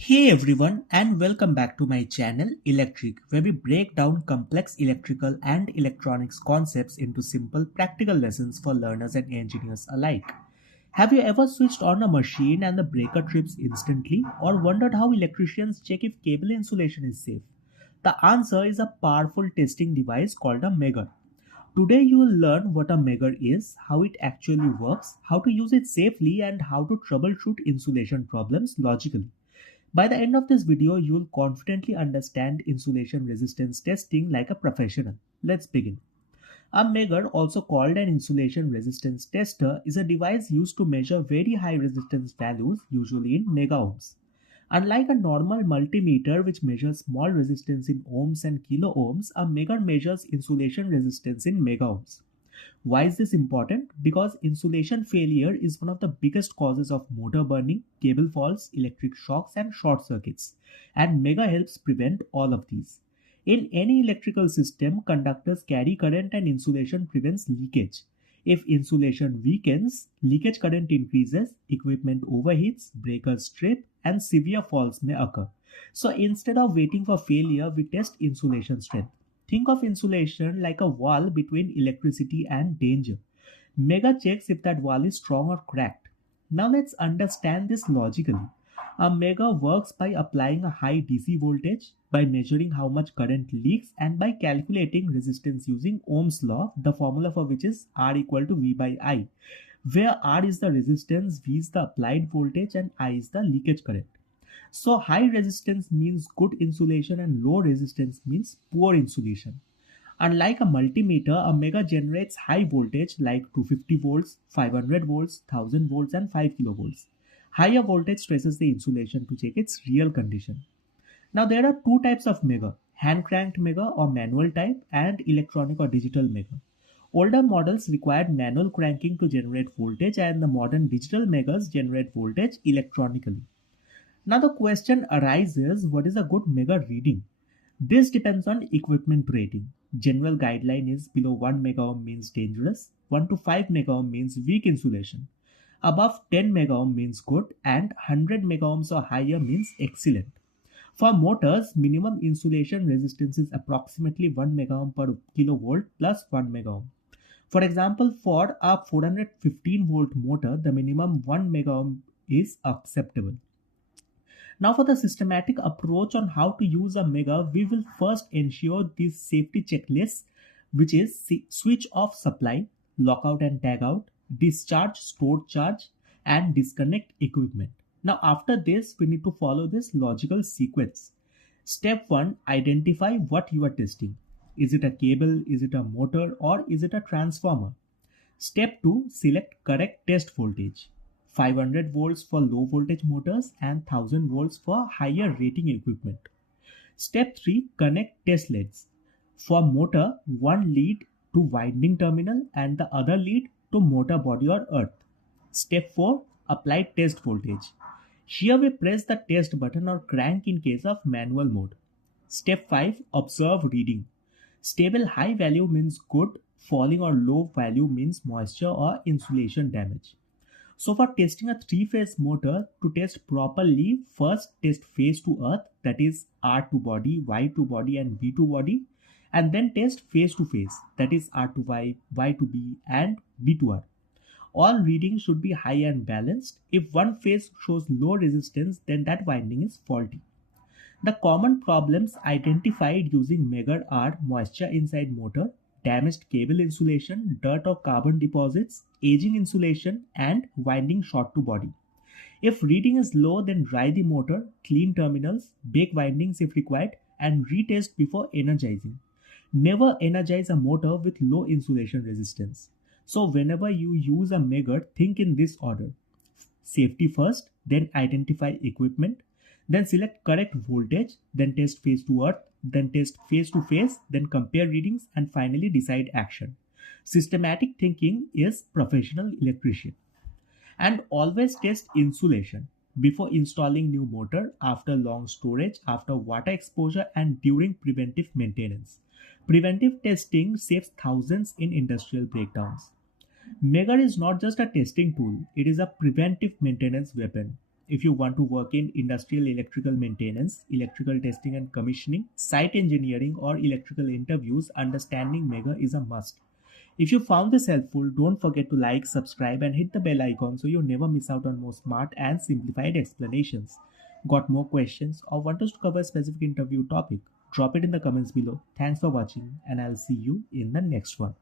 Hey everyone, and welcome back to my channel Electric, where we break down complex electrical and electronics concepts into simple practical lessons for learners and engineers alike. Have you ever switched on a machine and the breaker trips instantly, or wondered how electricians check if cable insulation is safe? The answer is a powerful testing device called a Megger. Today you will learn what a Megger is, how it actually works, how to use it safely, and how to troubleshoot insulation problems logically. By the end of this video, you will confidently understand insulation resistance testing like a professional. Let's begin. A Megger, also called an insulation resistance tester, is a device used to measure very high resistance values, usually in megaohms. Unlike a normal multimeter which measures small resistance in ohms and kilo ohms, a Megger measures insulation resistance in megaohms. Why is this important? Because insulation failure is one of the biggest causes of motor burning, cable faults, electric shocks, and short circuits. And Mega helps prevent all of these. In any electrical system, conductors carry current and insulation prevents leakage. If insulation weakens, leakage current increases, equipment overheats, breakers trip, and severe faults may occur. So instead of waiting for failure, we test insulation strength. Think of insulation like a wall between electricity and danger. Mega checks if that wall is strong or cracked. Now let's understand this logically. A mega works by applying a high DC voltage, by measuring how much current leaks, and by calculating resistance using Ohm's law, the formula for which is R equal to V by I, where R is the resistance, V is the applied voltage, and I is the leakage current. So high resistance means good insulation and low resistance means poor insulation. Unlike a multimeter, a mega generates high voltage like 250 volts, 500 volts, 1000 volts and 5 kilovolts. Higher voltage stresses the insulation to check its real condition. Now there are two types of mega, hand cranked mega or manual type and electronic or digital mega. Older models required manual cranking to generate voltage and the modern digital megas generate voltage electronically. Now the question arises, what is a good mega reading? This depends on equipment rating. General guideline is below 1 megaohm means dangerous, 1 to 5 megaohm means weak insulation. Above 10 megaohm means good and 100 megaohms or higher means excellent. For motors, minimum insulation resistance is approximately 1 megaohm per kilovolt plus 1 megaohm. For example, for a 415 volt motor, the minimum 1 megaohm is acceptable. Now for the systematic approach on how to use a Mega, we will first ensure these safety checklists, which is switch off supply, lockout and tag out, discharge stored charge, and disconnect equipment. Now after this, we need to follow this logical sequence. Step 1, identify what you are testing. Is it a cable, is it a motor, or is it a transformer? Step 2, select correct test voltage. 500 volts for low voltage motors and 1000 volts for higher rating equipment. Step 3, connect test leads. For motor, one lead to winding terminal and the other lead to motor body or earth. Step 4, apply test voltage. Here we press the test button or crank in case of manual mode. Step 5, observe reading. Stable high value means good, falling or low value means moisture or insulation damage. So for testing a three-phase motor, to test properly, first test phase to earth, that is R to body, Y to body and B to body, and then test phase to phase, that is R to Y, Y to B and B to R. All readings should be high and balanced. If one phase shows low resistance, then that winding is faulty. The common problems identified using Megger are moisture inside motor, damaged cable insulation, dirt or carbon deposits, aging insulation, and winding short to body. If reading is low, then dry the motor, clean terminals, bake windings if required, and retest before energizing. Never energize a motor with low insulation resistance. So whenever you use a Megger, think in this order. Safety first, then identify equipment, then select correct voltage, then test phase to earth, then test phase to phase, then compare readings, and finally decide action. Systematic thinking is professional electrician. And always test insulation before installing new motor, after long storage, after water exposure, and during preventive maintenance. Preventive testing saves thousands in industrial breakdowns. Megger is not just a testing tool, it is a preventive maintenance weapon. If you want to work in industrial electrical maintenance, electrical testing and commissioning, site engineering, or electrical interviews, understanding Megger is a must. If you found this helpful, don't forget to like, subscribe, and hit the bell icon so you never miss out on more smart and simplified explanations. Got more questions or want us to cover a specific interview topic? Drop it in the comments below. Thanks for watching, and I'll see you in the next one.